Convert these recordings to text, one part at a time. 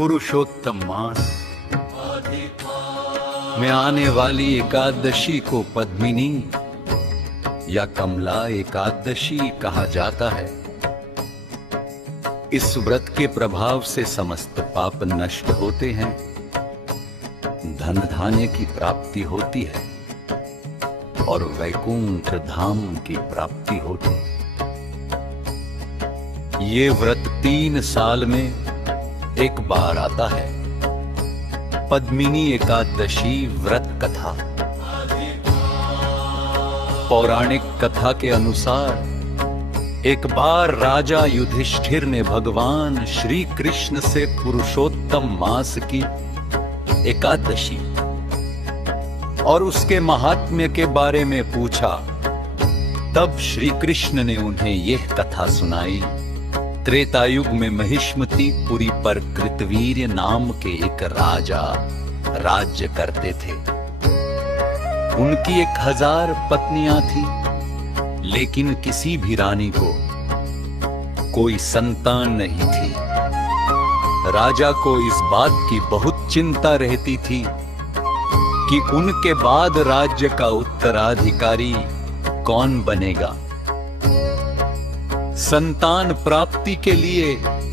पुरुषोत्तम मास में आने वाली एकादशी को पद्मिनी या कमला एकादशी कहा जाता है। इस व्रत के प्रभाव से समस्त पाप नष्ट होते हैं, धन धान्य की प्राप्ति होती है और वैकुंठ धाम की प्राप्ति होती है। ये व्रत 3 साल में एक बार आता है। पद्मिनी एकादशी व्रत कथा। पौराणिक कथा के अनुसार एक बार राजा युधिष्ठिर ने भगवान श्री कृष्ण से पुरुषोत्तम मास की एकादशी और उसके महात्म्य के बारे में पूछा। तब श्री कृष्ण ने उन्हें यह कथा सुनाई। त्रेतायुग में महिष्मतीपुरी पर कृतवीर्य नाम के एक राजा राज्य करते थे। उनकी 1000 पत्नियां थी, लेकिन किसी भी रानी को कोई संतान नहीं थी। राजा को इस बात की बहुत चिंता रहती थी कि उनके बाद राज्य का उत्तराधिकारी कौन बनेगा। संतान प्राप्ति के लिए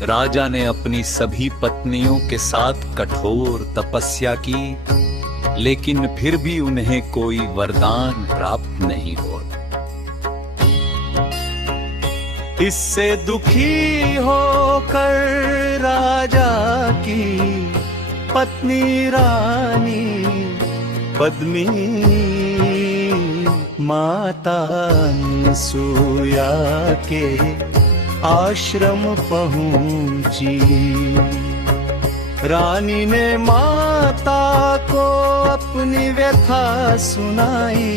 राजा ने अपनी सभी पत्नियों के साथ कठोर तपस्या की, लेकिन फिर भी उन्हें कोई वरदान प्राप्त नहीं हुआ। इससे दुखी होकर राजा की पत्नी रानी पद्मिनी माता अनसुया के आश्रम पहुंची। रानी ने माता को अपनी व्यथा सुनाई।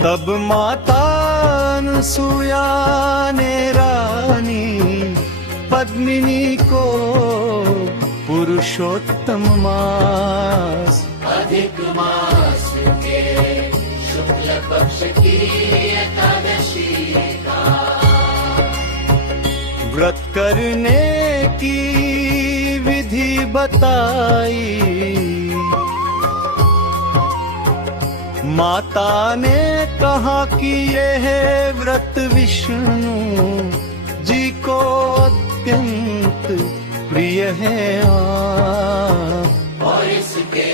तब माता अनसुया ने रानी पद्मिनी को पुरुषोत्तम मास अधिक मास के शुक्ल पक्ष की एकादशी का व्रत करने की विधि बताई। माता ने कहा कि यह व्रत विष्णु जी को अत्यंत प्रिय है और इसके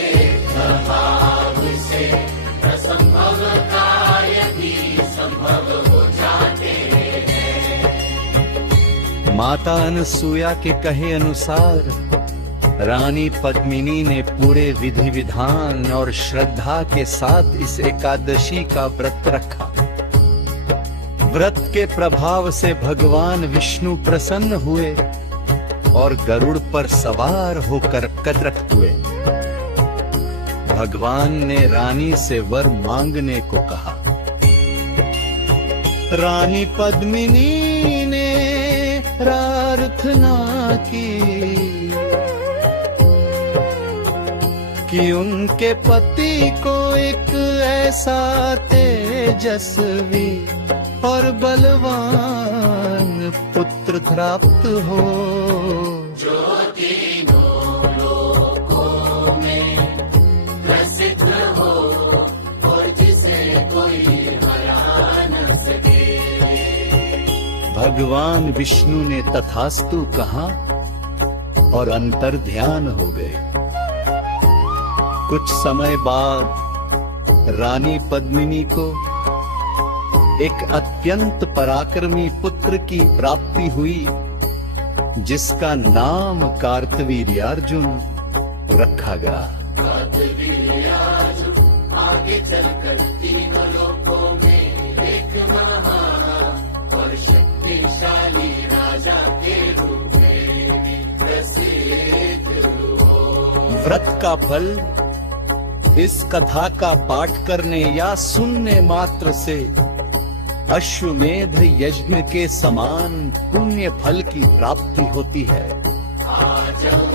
प्रभाव से असंभव कार्य भी संभव हो जाते हैं। माता अनसुया के कहे अनुसार रानी पद्मिनी ने पूरे विधि विधान और श्रद्धा के साथ इस एकादशी का व्रत रखा। व्रत के प्रभाव से भगवान विष्णु प्रसन्न हुए और गरुड़ पर सवार होकर कदरक हुए। भगवान ने रानी से वर मांगने को कहा। रानी पद्मिनी ने प्रार्थना की कि उनके पति को एक ऐसा तेजस्वी और बलवान पुत्र प्राप्त हो जो तीनों लोकों में प्रसिद्ध हो और जिसे कोई हरा न सके। भगवान विष्णु ने तथास्तु कहा और अंतर ध्यान हो गए। कुछ समय बाद रानी पद्मिनी को एक अत्यंत पराक्रमी पुत्र की प्राप्ति हुई, जिसका नाम कार्तवीर्यार्जुन रखा गया। कार्तवीर्यार्जुन आगे चलकर तीनों लोकों में एक महान और शक्तिशाली राजा के रूप में प्रसिद्ध हुआ। व्रत का फल इस कथा का पाठ करने या सुनने मात्र से अश्वमेध यज्ञ के समान पुण्य फल की प्राप्ति होती है। आ जाओ